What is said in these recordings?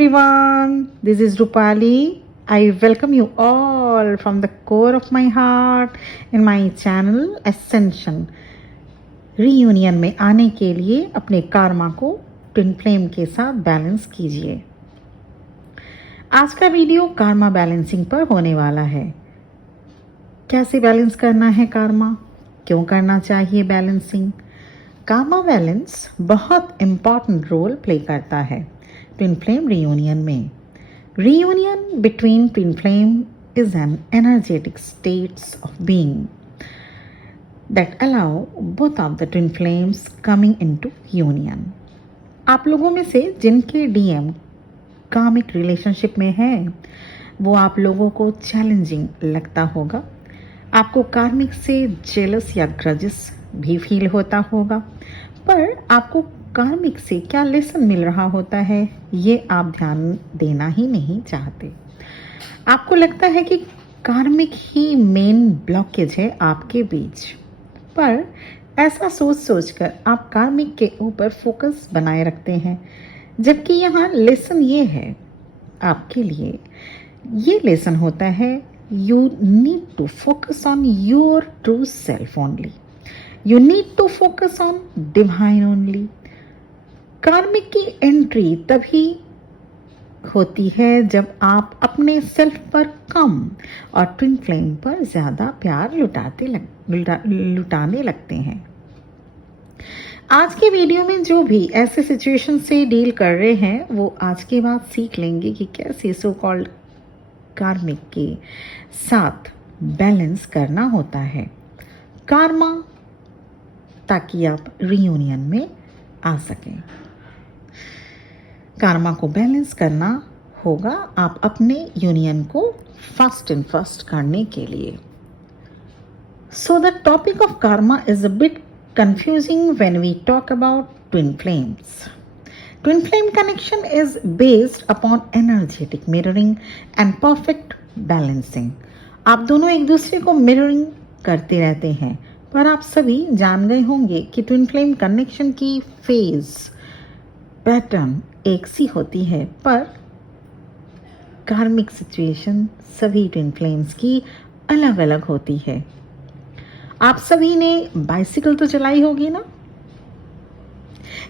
everyone, this is Rupali. I welcome you all from the core of my heart in my channel Ascension. Reunion में आने के लिए अपने Karma को twin flame के साथ बैलेंस कीजिए। आज का वीडियो कार्मा बैलेंसिंग पर होने वाला है। कैसे बैलेंस करना है कार्मा, क्यों करना चाहिए बैलेंसिंग। कार्मा बैलेंस बहुत इम्पॉर्टेंट रोल प्ले करता है ट्विन फ्लेम रियूनियन में। Reunion between twin flame is an energetic states of being that allow both of the twin flames coming into union. आप लोगों में से जिनके डीएम कार्मिक रिलेशनशिप में है वो आप लोगों को चैलेंजिंग लगता होगा। आपको कार्मिक से जेलस या ग्रजेस भी फील होता होगा, पर आपको कार्मिक से क्या लेसन मिल रहा होता है ये आप ध्यान देना ही नहीं चाहते। आपको लगता है कि कार्मिक ही मेन ब्लॉकेज है आपके बीच, पर ऐसा सोच सोचकर आप कार्मिक के ऊपर फोकस बनाए रखते हैं, जबकि यहाँ लेसन ये है आपके लिए। ये लेसन होता है you need to focus on your true self only, you need to focus on divine only. Karmic की एंट्री तभी होती है जब आप अपने सेल्फ पर कम और ट्विन फ्लेम पर ज़्यादा प्यार लुटाने लगते हैं। आज के वीडियो में जो भी ऐसे सिचुएशन से डील कर रहे हैं वो आज के बाद सीख लेंगे कि कैसे सो कॉल्ड कार्मिक के साथ बैलेंस करना होता है कार्मा, ताकि आप रियूनियन में आ सकें। कार्मा को बैलेंस करना होगा आप अपने यूनियन को फास्ट एंड फास्ट करने के लिए। So the topic of karma is a bit confusing when we talk about twin flames. Twin flame connection is based upon energetic mirroring and perfect balancing. आप दोनों एक दूसरे को मिररिंग करते रहते हैं, पर आप सभी जान गए होंगे कि ट्विन फ्लेम कनेक्शन की फेज पैटर्न एक सी होती है, पर कार्मिक सिचुएशन सभी ट्विन फ्लेम्स की अलग अलग होती है। आप सभी ने बाइसिकल तो चलाई होगी ना,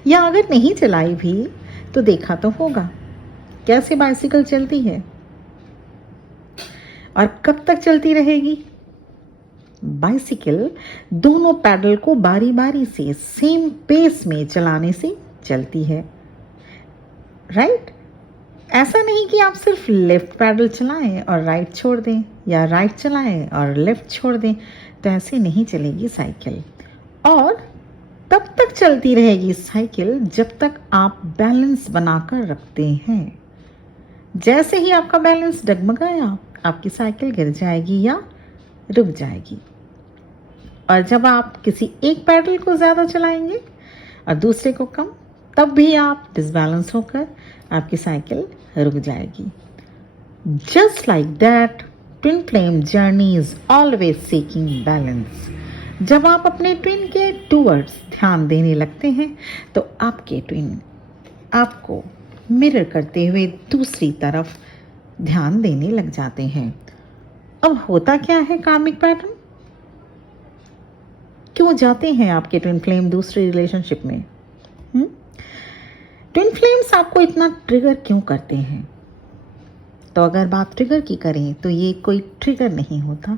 या अगर नहीं चलाई भी तो देखा तो होगा कैसे बाइसिकल चलती है और कब तक चलती रहेगी। बाइसिकल दोनों पैडल को बारी बारी से सेम पेस में चलाने से चलती है, राइट? ऐसा नहीं कि आप सिर्फ लेफ्ट पैडल चलाएं और राइट छोड़ दें, या राइट चलाएं और लेफ्ट छोड़ दें, तो ऐसे नहीं चलेगी साइकिल। और तब तक चलती रहेगी साइकिल जब तक आप बैलेंस बनाकर रखते हैं। जैसे ही आपका बैलेंस डगमगाया, आपकी साइकिल गिर जाएगी या रुक जाएगी। और जब आप किसी एक पैडल को ज़्यादा चलाएंगे और दूसरे को कम, तब भी आप डिसबैलेंस होकर आपकी साइकिल रुक जाएगी। Just like that twin flame journey is always seeking balance. जब आप अपने ट्विन के टूवर्ड्स ध्यान देने लगते हैं तो आपके ट्विन आपको मिरर करते हुए दूसरी तरफ ध्यान देने लग जाते हैं। अब होता क्या है कार्मिक पैटर्न, क्यों जाते हैं आपके ट्विन फ्लेम दूसरी रिलेशनशिप में? ट्विन फ्लेम्स आपको इतना ट्रिगर क्यों करते हैं? तो अगर बात ट्रिगर की करें तो ये कोई ट्रिगर नहीं होता,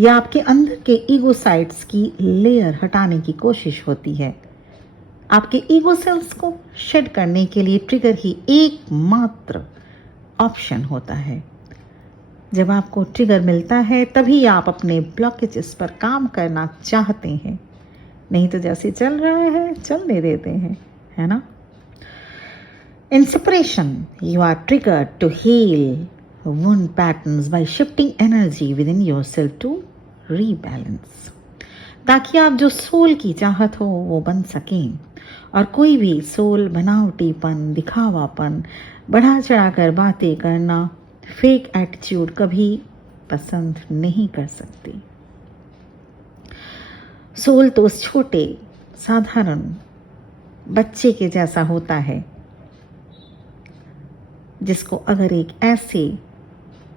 यह आपके अंदर के ईगो साइड्स की लेयर हटाने की कोशिश होती है। आपके ईगो सेल्स को शेड करने के लिए ट्रिगर ही एकमात्र ऑप्शन होता है। जब आपको ट्रिगर मिलता है तभी आप अपने ब्लॉकेजेस पर काम करना चाहते हैं, नहीं तो जैसे चल रहा है चलने देते हैं, है ना? In separation, you are triggered to heal wound patterns by shifting energy within yourself to rebalance, ताकि आप जो सोल की चाहत हो वो बन सकें। और कोई भी सोल बनावटीपन, दिखावापन, बढ़ा चढ़ाकर बातें करना, फेक एटीट्यूड कभी पसंद नहीं कर सकती। सोल तो उस छोटे साधारण बच्चे के जैसा होता है जिसको अगर एक ऐसे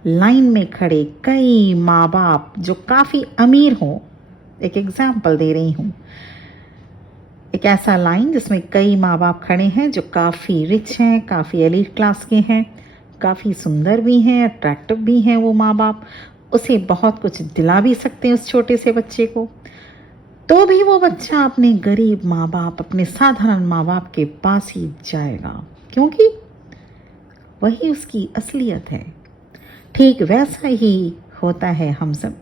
लाइन में खड़े कई माँ बाप जो काफ़ी अमीर हों, एक एग्जाम्पल दे रही हूँ, एक ऐसा लाइन जिसमें कई माँ बाप खड़े हैं जो काफ़ी रिच हैं, काफ़ी एलीट क्लास के हैं, काफ़ी सुंदर भी हैं, अट्रैक्टिव भी हैं वो माँ बाप, उसे बहुत कुछ दिला भी सकते हैं उस छोटे से बच्चे को, तो भी वो बच्चा अपने गरीब माँ बाप, अपने साधारण माँ बाप के पास ही जाएगा, क्योंकि वही उसकी असलियत है। ठीक वैसा ही होता है हम सब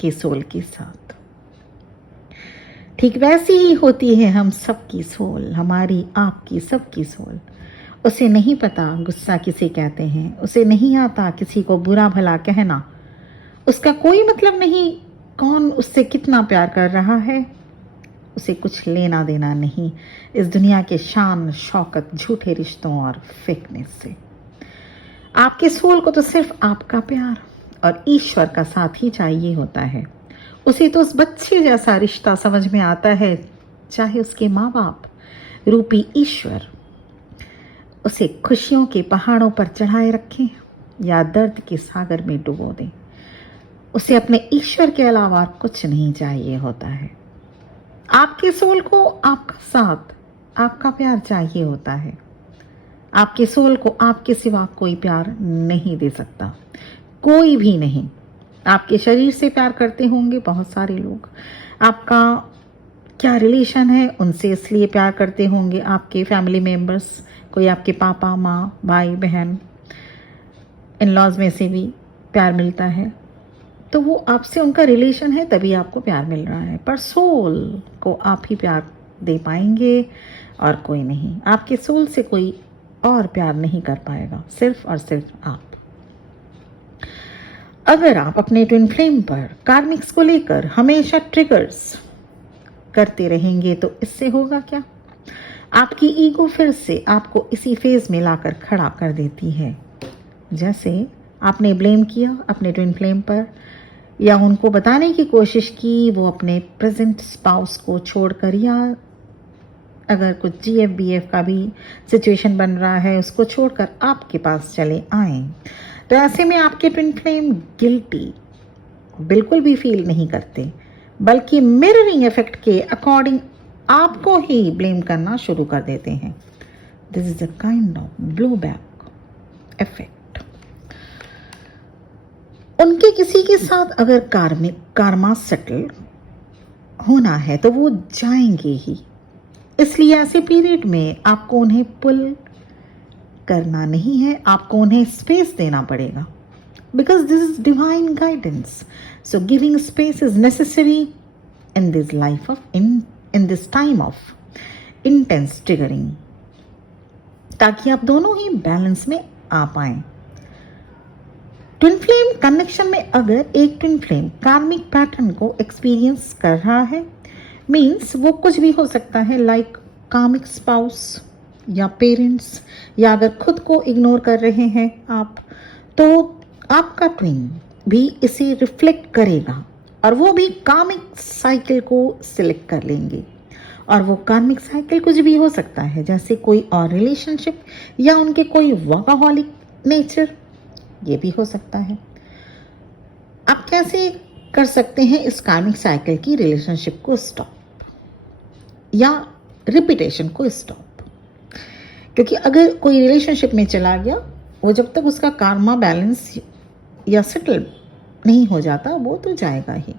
के सोल के साथ। ठीक वैसी ही होती है हम सबकी सोल, हमारी, आपकी, सबकी सोल। उसे नहीं पता गुस्सा किसे कहते हैं, उसे नहीं आता किसी को बुरा भला कहना, उसका कोई मतलब नहीं कौन उससे कितना प्यार कर रहा है, उसे कुछ लेना देना नहीं इस दुनिया के शान शौकत, झूठे रिश्तों और फेकनेस से। आपके सोल को तो सिर्फ आपका प्यार और ईश्वर का साथ ही चाहिए होता है। उसे तो उस बच्चे जैसा रिश्ता समझ में आता है, चाहे उसके माँ बाप रूपी ईश्वर उसे खुशियों के पहाड़ों पर चढ़ाए रखें या दर्द के सागर में डुबो दें। उसे अपने ईश्वर के अलावा कुछ नहीं चाहिए होता है। आपके सोल को आपका साथ, आपका प्यार चाहिए होता है। आपके सोल को आपके सिवा कोई प्यार नहीं दे सकता, कोई भी नहीं। आपके शरीर से प्यार करते होंगे बहुत सारे लोग, आपका क्या रिलेशन है उनसे इसलिए प्यार करते होंगे, आपके फैमिली मेम्बर्स, कोई आपके पापा माँ भाई बहन, इन लॉज में से भी प्यार मिलता है, तो वो आपसे उनका रिलेशन है तभी आपको प्यार मिल रहा है। पर सोल को आप ही प्यार दे पाएंगे और कोई नहीं। आपके सोल से कोई और प्यार नहीं कर पाएगा, सिर्फ और सिर्फ आप। अगर आप अपने ट्विन फ्लेम पर कार्मिक्स को लेकर हमेशा ट्रिगर्स करते रहेंगे तो इससे होगा क्या? आपकी ईगो फिर से आपको इसी फेज में लाकर खड़ा कर देती है। जैसे आपने ब्लेम किया अपने ट्विन फ्लेम पर या उनको बताने की कोशिश की वो अपने प्रेजेंट स्पाउस को छोड़कर, या अगर कुछ GF-BF का भी सिचुएशन बन रहा है उसको छोड़कर आपके पास चले आए, तो ऐसे में आपके ट्विन फ्लेम गिल्टी बिल्कुल भी फील नहीं करते, बल्कि मिररिंग इफेक्ट के अकॉर्डिंग आपको ही ब्लेम करना शुरू कर देते हैं। This is a kind of blow back effect. उनके किसी के साथ अगर कार्मा सेटल होना है तो वो जाएंगे ही, इसलिए ऐसे पीरियड में आपको उन्हें पुल करना नहीं है, आपको उन्हें स्पेस देना पड़ेगा, because this is divine guidance. So giving space is necessary in this life of in this time of intense triggering, ताकि आप दोनों ही बैलेंस में आ पाए। ट्विन फ्लेम कनेक्शन में अगर एक ट्विन फ्लेम कार्मिक पैटर्न को एक्सपीरियंस कर रहा है, मीन्स वो कुछ भी हो सकता है, लाइक कार्मिक स्पाउस या पेरेंट्स, या अगर खुद को इग्नोर कर रहे हैं आप, तो आपका ट्विन भी इसे रिफ्लेक्ट करेगा और वो भी कार्मिक साइकिल को सिलेक्ट कर लेंगे। और वो कार्मिक साइकिल कुछ भी हो सकता है, जैसे कोई और रिलेशनशिप या उनके कोई वर्कaholic नेचर, ये भी हो सकता है। आप कैसे कर सकते हैं इस कार्मिक साइकिल की रिलेशनशिप को स्टॉप या रिपीटेशन को स्टॉप? क्योंकि अगर कोई रिलेशनशिप में चला गया, वो जब तक उसका कार्मा बैलेंस या सेटल नहीं हो जाता वो तो जाएगा ही।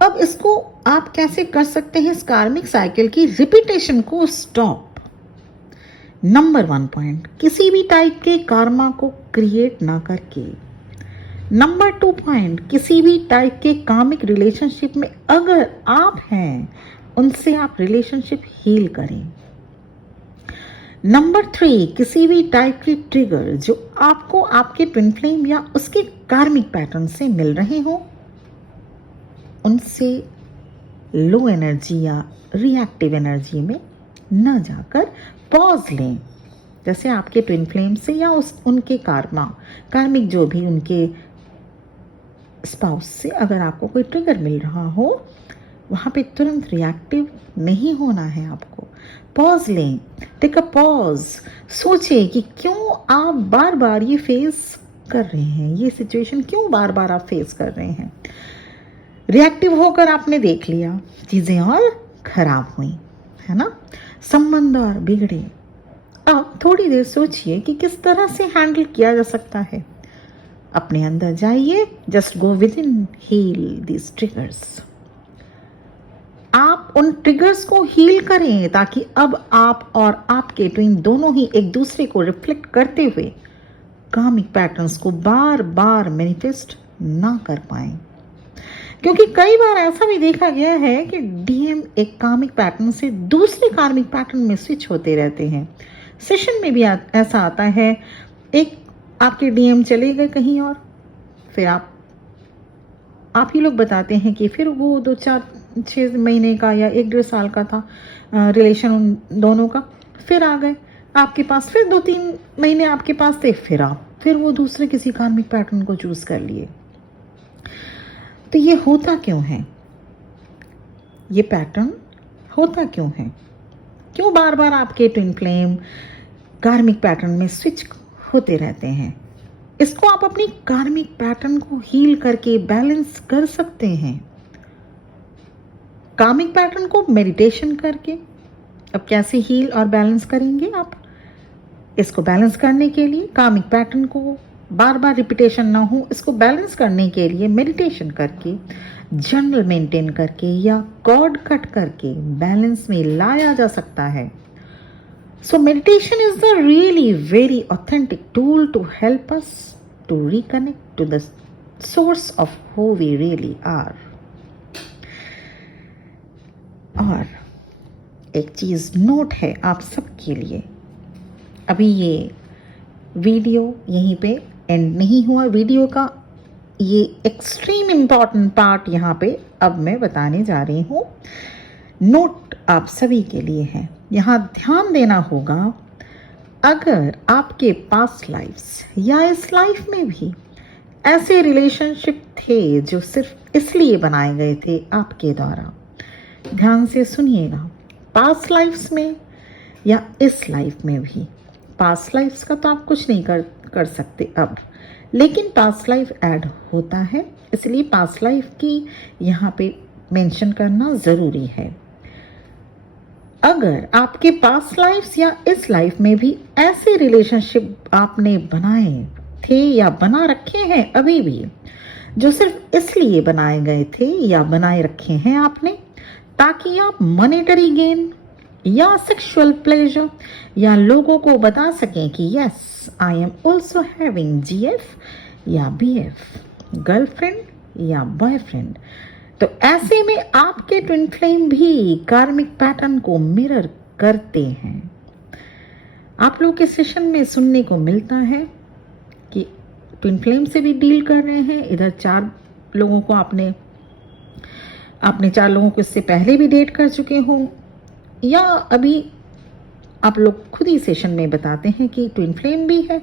अब इसको आप कैसे कर सकते हैं इस कार्मिक साइकिल की रिपीटेशन को स्टॉप? नंबर 1 पॉइंट, किसी भी टाइप के कार्मा को क्रिएट ना करके। नंबर 2 पॉइंट, किसी भी टाइप के कार्मिक रिलेशनशिप में अगर आप हैं उनसे आप रिलेशनशिप हील करें। नंबर 3, किसी भी टाइप के ट्रिगर जो आपको आपके ट्विन फ्लेम या उसके कार्मिक पैटर्न से मिल रहे हो, उनसे लो एनर्जी या रिएक्टिव एनर्जी में न जाकर पॉज लें। जैसे आपके ट्विन फ्लेम से या उनके कार्मिक जो भी उनके स्पाउस से अगर आपको कोई ट्रिगर मिल रहा हो, वहाँ पे तुरंत रिएक्टिव नहीं होना है आपको। पॉज लें, टेक अ पॉज। सोचिए कि क्यों आप बार बार ये फेस कर रहे हैं, ये सिचुएशन क्यों बार बार आप फेस कर रहे हैं। रिएक्टिव होकर आपने देख लिया, चीजें और खराब हुई, है ना, संबंध और बिगड़े। अब थोड़ी देर सोचिए कि किस तरह से हैंडल किया जा सकता है। अपने अंदर जाइए, just go within, heal this triggers. आप उन ट्रिगर्स को हील करें ताकि अब आप और आपके ट्विन दोनों ही एक दूसरे को रिफ्लेक्ट करते हुए कार्मिक पैटर्न्स को बार बार मैनिफेस्ट ना कर पाए। क्योंकि कई बार ऐसा भी देखा गया है कि डीएम एक कार्मिक पैटर्न से दूसरे कार्मिक पैटर्न में स्विच होते रहते हैं। सेशन में भी ऐसा आता है, एक आपके डीएम चले गए कहीं और, फिर आप ही लोग बताते हैं कि फिर वो 2-4-6 महीने का या 1-1.5 साल का था रिलेशन उन दोनों का, फिर आ गए आपके पास, फिर 2-3 महीने आपके पास थे, फिर वो दूसरे किसी कार्मिक पैटर्न को चूज कर लिए। तो ये होता क्यों है, ये पैटर्न होता क्यों है, क्यों बार बार आपके ट्विन फ्लेम कार्मिक पैटर्न में स्विच होते रहते हैं। इसको आप अपनी कार्मिक पैटर्न को हील करके बैलेंस कर सकते हैं, कार्मिक पैटर्न को मेडिटेशन करके। अब कैसे हील और बैलेंस करेंगे आप इसको? बैलेंस करने के लिए कार्मिक पैटर्न को बार बार रिपीटेशन ना हो, इसको बैलेंस करने के लिए मेडिटेशन करके, जर्नल मेंटेन करके या कॉर्ड कट करके बैलेंस में लाया जा सकता है। So meditation is the really very authentic tool to help us to reconnect to the source of who we really are. और एक चीज नोट है आप सबके लिए, अभी ये वीडियो यहीं पे एंड नहीं हुआ। वीडियो का ये एक्सट्रीम इम्पॉर्टेंट पार्ट यहाँ पे अब मैं बताने जा रही हूँ। नोट आप सभी के लिए है, यहाँ ध्यान देना होगा। अगर आपके पास्ट लाइफ्स या इस लाइफ में भी ऐसे रिलेशनशिप थे जो सिर्फ इसलिए बनाए गए थे आपके द्वारा, ध्यान से सुनिएगा, पास्ट लाइफ्स में या इस लाइफ में भी। पास्ट लाइफ्स का तो आप कुछ नहीं कर सकते अब, लेकिन पास्ट लाइफ ऐड होता है, इसलिए पास्ट लाइफ की यहाँ पे मेंशन करना ज़रूरी है। अगर आपके पास्ट लाइफ्स या इस लाइफ में भी ऐसे रिलेशनशिप आपने बनाए थे या बना रखे हैं अभी भी, जो सिर्फ इसलिए बनाए गए थे या बनाए रखे हैं आपने ताकि आप मॉनेटरी गेन या सेक्सुअल प्लेजर या लोगों को बता सकें कि yes I am also having GF या बीएफ, गर्लफ्रेंड या बॉयफ्रेंड, तो ऐसे में आपके ट्विन फ्लेम भी कार्मिक पैटर्न को मिरर करते हैं। आप लोग के सेशन में सुनने को मिलता है कि ट्विन फ्लेम से भी डील कर रहे हैं, इधर 4 लोगों को आपने 4 लोगों को इससे पहले भी डेट कर चुके हों, या अभी आप लोग खुद ही सेशन में बताते हैं कि ट्विन फ्लेम भी है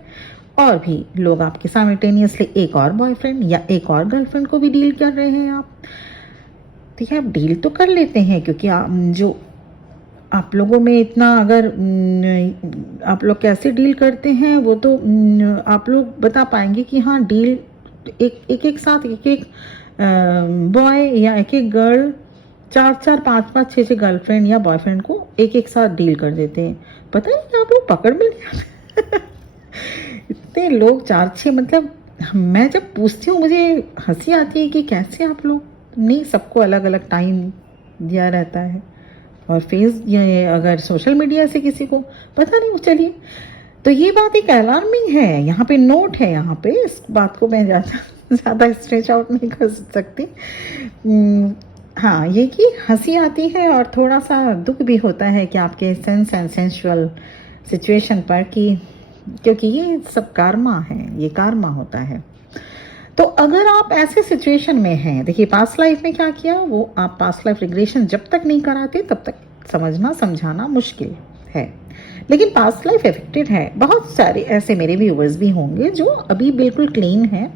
और भी लोग आपके साइमल्टेनियसली एक और बॉयफ्रेंड या एक और गर्लफ्रेंड को भी डील कर रहे हैं आप। तो ये आप डील तो कर लेते हैं, क्योंकि जो आप लोगों में इतना, अगर आप लोग कैसे डील करते हैं वो तो आप लोग बता पाएंगे कि हाँ डील एक साथ एक बॉय या एक गर्ल 4-4, 5-5, 6-6 गर्लफ्रेंड या बॉयफ्रेंड को एक साथ डील कर देते हैं। पता नहीं आप लोग पकड़ में नहीं इतने लोग 4-6, मतलब मैं जब पूछती हूँ मुझे हंसी आती है कि कैसे आप लोग, नहीं सबको अलग अलग टाइम दिया रहता है और फेस ये अगर सोशल मीडिया से किसी को पता नहीं। चलिए, तो ये बात एक अलार्मिंग है, यहाँ पे नोट है, यहाँ पे इस बात को मैं ज़्यादा स्ट्रेच आउट नहीं कर सकती। हाँ, ये कि हंसी आती है और थोड़ा सा दुख भी होता है कि आपके सेंस एंड सेंसुअल सिचुएशन पर, कि क्योंकि ये सब कार्मा है, ये कार्मा होता है। तो अगर आप ऐसे सिचुएशन में हैं, देखिए पास्ट लाइफ में क्या किया, वो आप पास्ट लाइफ रिग्रेशन जब तक नहीं कराते तब तक समझना समझाना मुश्किल है, लेकिन पास्ट लाइफ इफेक्टेड है। बहुत सारे ऐसे मेरे व्यूअर्स भी होंगे जो अभी बिल्कुल क्लीन है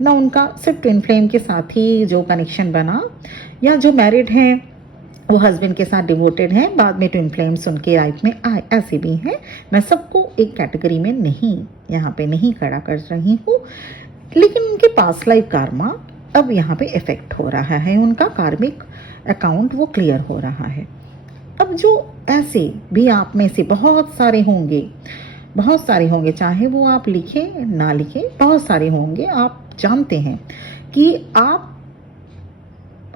ना, उनका सिर्फ ट्विन फ्लेम के साथ ही जो कनेक्शन बना, या जो मैरिड हैं वो हस्बैंड के साथ डिवोटेड हैं, बाद में ट्विन फ्लेम्स उनके लाइफ में आए, ऐसे भी हैं। मैं सबको एक कैटेगरी में नहीं यहाँ पे नहीं खड़ा कर रही हूँ, लेकिन उनके पास्ट लाइफ कार्मा अब यहाँ पे इफेक्ट हो रहा है, उनका कार्मिक अकाउंट वो क्लियर हो रहा है। अब जो ऐसे भी आप में से बहुत सारे होंगे, चाहे वो आप लिखें ना लिखें, बहुत सारे होंगे, आप जानते हैं कि आप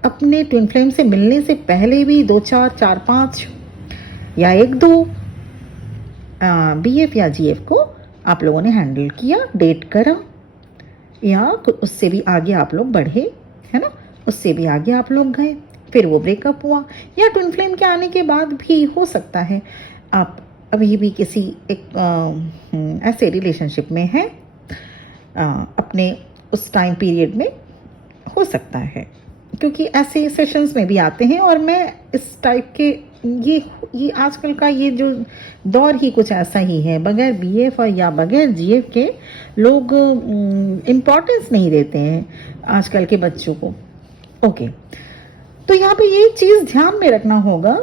अपने ट्विन फ्लेम से मिलने से पहले भी 2-4-5 या 1-2 BF या GF को आप लोगों ने हैंडल किया, डेट करा, या उससे भी आगे आप लोग बढ़े, है ना, उससे भी आगे आप लोग गए, फिर वो ब्रेकअप हुआ, या ट्विन फ्लेम के आने के बाद भी हो सकता है आप अभी भी किसी एक ऐसे रिलेशनशिप में हैं, अपने उस टाइम पीरियड में हो सकता है, क्योंकि ऐसे सेशंस में भी आते हैं। और मैं इस टाइप के ये आजकल का ये जो दौर ही कुछ ऐसा ही है, बगैर BF और या बगैर GF के लोग इम्पोर्टेंस नहीं देते हैं आजकल के बच्चों को। ओके, तो यहाँ पे ये चीज़ ध्यान में रखना होगा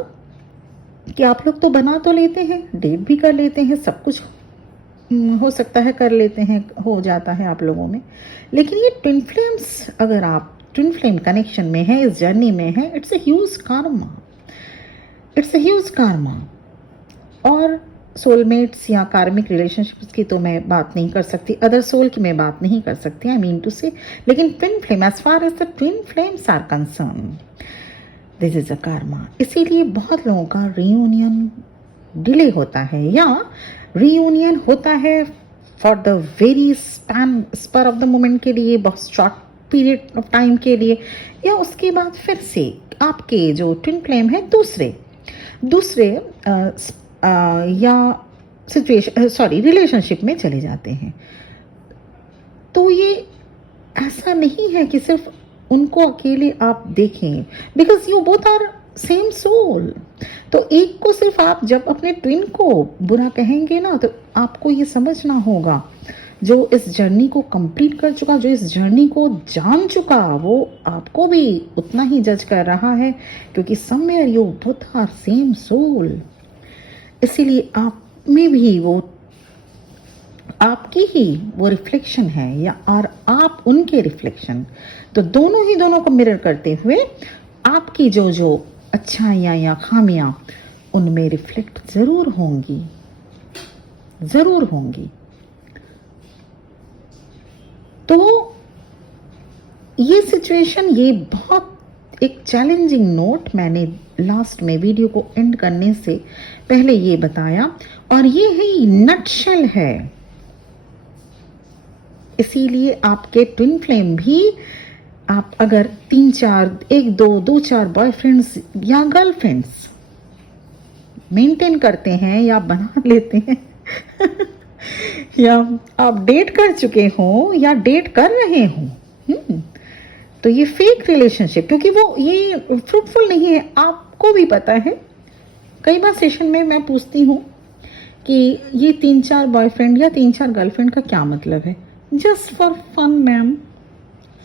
कि आप लोग तो बना तो लेते हैं, डेट भी कर लेते हैं, सब कुछ हो सकता है कर लेते हैं, हो जाता है आप लोगों में, लेकिन ये ट्विन फ्लेम्स, अगर आप ट्विन फ्लेम कनेक्शन में है, इस जर्नी में है, इट्स अ ह्यूज कार्मा। और सोलमेट्स या कार्मिक रिलेशनशिप्स की तो मैं बात नहीं कर सकती, अदर सोल की मैं बात नहीं कर सकती, आई मीन टू से, लेकिन twin flame, as far as the twin flames are concern, this is a karma. इसीलिए बहुत लोगों का रियूनियन डिले होता है, या रियूनियन होता है for the very spur of the moment के लिए, बहुत शॉर्ट पीरियड ऑफ टाइम के लिए, या उसके बाद फिर से आपके जो ट्विन फ्लेम है दूसरे या रिलेशनशिप में चले जाते हैं। तो ये ऐसा नहीं है कि सिर्फ उनको अकेले आप देखें, because you both are same soul. तो एक को सिर्फ आप जब अपने ट्विन को बुरा कहेंगे ना, तो आपको ये समझना होगा, जो इस जर्नी को कंप्लीट कर चुका, जो इस जर्नी को जान चुका, वो आपको भी उतना ही जज कर रहा है, क्योंकि somewhere you both are same soul. इसीलिए आप में भी वो आपकी ही वो रिफ्लेक्शन है, या और आप उनके रिफ्लेक्शन, तो दोनों को मिरर करते हुए आपकी जो अच्छाइयाँ या खामियां उनमें रिफ्लेक्ट जरूर होंगी। तो ये सिचुएशन, ये बहुत एक चैलेंजिंग नोट मैंने लास्ट में वीडियो को एंड करने से पहले ये बताया, और ये ही नटशेल है। इसीलिए आपके ट्विन फ्लेम भी, आप अगर 2-4 बॉयफ्रेंड्स या गर्लफ्रेंड्स मेंटेन करते हैं या बना लेते हैं या आप डेट कर चुके हो या डेट कर रहे हो, तो ये फेक रिलेशनशिप, क्योंकि वो ये फ्रूटफुल नहीं है, आपको भी पता है। कई बार सेशन में मैं पूछती हूँ कि ये 3-4 बॉयफ्रेंड या 3-4 गर्लफ्रेंड का क्या मतलब है। Just for fun ma'am,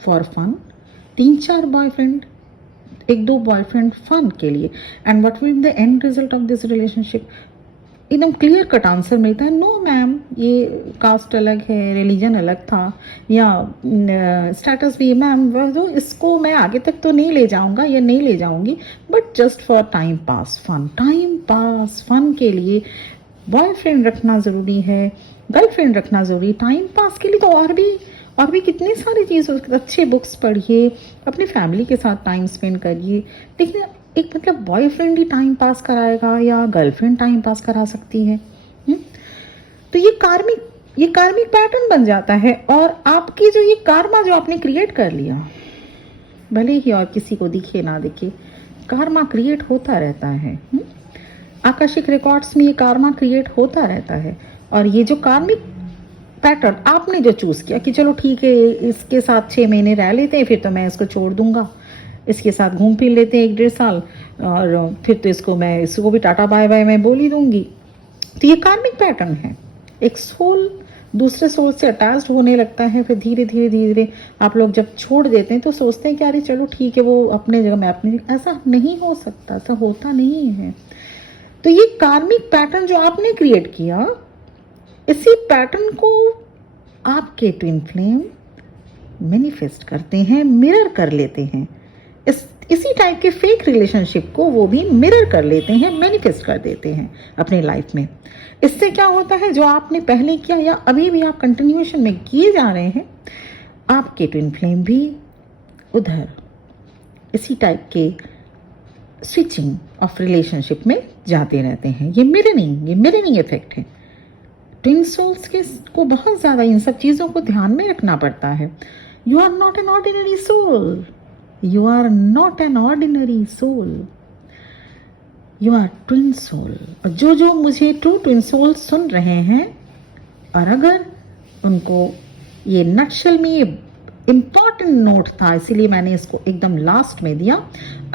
for fun. 3-4 boyfriend, 1-2 boyfriend fun के लिए, and what will the end result of this relationship. एकदम क्लियर कट आंसर मिलता है, नो मैम, ये कास्ट अलग है, रिलीजन अलग था, या स्टेटस भी मैम, तो इसको मैं आगे तक तो नहीं ले जाऊंगा या नहीं ले जाऊंगी, but just for time pass fun के लिए बॉयफ्रेंड रखना ज़रूरी है, गर्लफ्रेंड रखना ज़रूरी। टाइम पास के लिए तो और भी कितनी सारी चीज़, अच्छे बुक्स पढ़िए, अपने फैमिली के साथ टाइम स्पेंड करिए। देखिए, एक मतलब बॉयफ्रेंड ही टाइम पास कराएगा या गर्लफ्रेंड टाइम पास करा सकती है? तो ये कार्मिक पैटर्न बन जाता है, और आपकी जो ये कार्मा जो आपने क्रिएट कर लिया, भले ही और किसी को दिखे ना दिखे, कार्मा क्रिएट होता रहता है। आकाशिक रिकॉर्ड्स में ये कार्मा क्रिएट होता रहता है। और ये जो कार्मिक पैटर्न आपने जो चूज किया कि चलो ठीक है, इसके साथ 6 महीने रह लेते हैं, फिर तो मैं इसको छोड़ दूंगा, इसके साथ घूम फिर लेते हैं 1-1.5 साल, और फिर तो इसको भी टाटा बाय बाय मैं बोल ही दूंगी। तो ये कार्मिक पैटर्न है। एक सोल दूसरे सोर्स से अटैच्ड होने लगता है, फिर धीरे धीरे धीरे धीरे आप लोग जब छोड़ देते हैं तो सोचते हैं कि अरे चलो ठीक है, वो अपने जगह मैं अपनी जगह। ऐसा नहीं हो सकता, ऐसा होता नहीं है। तो ये कार्मिक पैटर्न जो आपने क्रिएट किया, इसी पैटर्न को आपके ट्विन फ्लेम मैनिफेस्ट करते हैं, मिरर कर लेते हैं। इसी टाइप के फेक रिलेशनशिप को वो भी मिरर कर लेते हैं, मैनिफेस्ट कर देते हैं अपनी लाइफ में। इससे क्या होता है, जो आपने पहले किया या अभी भी आप कंटिन्यूएशन में किए जा रहे हैं, आपके ट्विन फ्लेम भी उधर इसी टाइप के स्विचिंग ऑफ रिलेशनशिप में जाते रहते हैं। ये मिररिंग इफेक्ट है। ट्विन सोल्स के को बहुत ज़्यादा इन सब चीज़ों को ध्यान में रखना पड़ता है। You are not an ordinary soul, you are not an ordinary soul, you are twin soul. और जो मुझे ट्रू ट्विन सोल सुन रहे हैं, और अगर उनको ये नटशेल में ये इम्पॉर्टेंट नोट था, इसीलिए मैंने इसको एकदम लास्ट में दिया।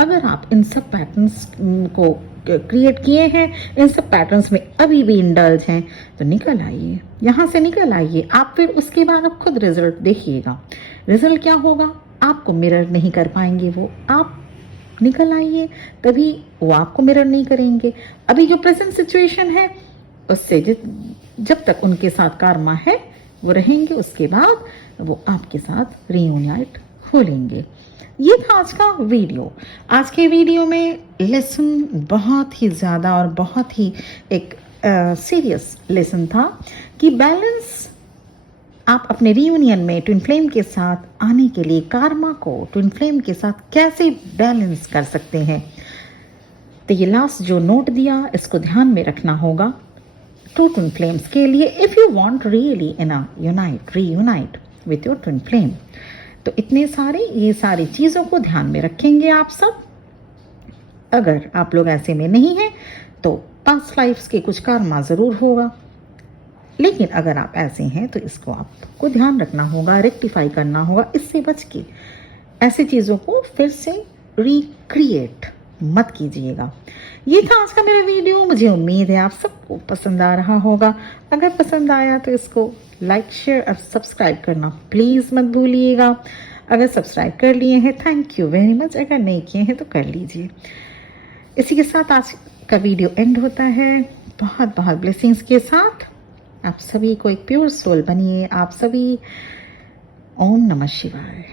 अगर आप इन सब पैटर्न्स को क्रिएट किए हैं, इन सब पैटर्न्स में अभी भी इंडल्ज हैं, तो निकल आइए, यहाँ से निकल आइए। आप फिर उसके बाद आप खुद रिजल्ट देखिएगा। रिजल्ट क्या होगा, आपको मिरर नहीं कर पाएंगे वो, आप निकल आइए, तभी वो आपको मिरर नहीं करेंगे। अभी जो प्रेजेंट सिचुएशन है उससे जब तक उनके साथ कार्मा है वो रहेंगे, उसके बाद वो आपके साथ रियूनाइट हो लेंगे। ये था आज का वीडियो। आज के वीडियो में लेसन बहुत ही ज़्यादा और बहुत ही एक सीरियस लेसन था कि बैलेंस आप अपने रियूनियन में ट्विन फ्लेम के साथ आने के लिए कार्मा को ट्विन फ्लेम के साथ कैसे बैलेंस कर सकते हैं। तो ये लास्ट जो नोट दिया, इसको ध्यान में रखना होगा ट्रू ट्विन फ्लेम्स के लिए, if you want really reunite with your twin flame. तो ये सारी चीज़ों को ध्यान में रखेंगे आप सब। अगर आप लोग ऐसे में नहीं हैं तो पास्ट लाइफ्स के कुछ कर्मा ज़रूर होगा, लेकिन अगर आप ऐसे हैं तो इसको आपको ध्यान रखना होगा, रेक्टिफाई करना होगा, इससे बच के ऐसी चीज़ों को फिर से रिक्रिएट मत कीजिएगा। ये था आज का मेरा वीडियो। मुझे उम्मीद है आप सबको पसंद आ रहा होगा। अगर पसंद आया तो इसको लाइक, शेयर और सब्सक्राइब करना प्लीज़ मत भूलिएगा। अगर सब्सक्राइब कर लिए हैं, थैंक यू वेरी मच। अगर नहीं किए हैं तो कर लीजिए। इसी के साथ आज का वीडियो एंड होता है। बहुत बहुत ब्लेसिंग्स के साथ आप सभी को एक प्योर सोल बनिए। आप सभी ओम नमः शिवाय।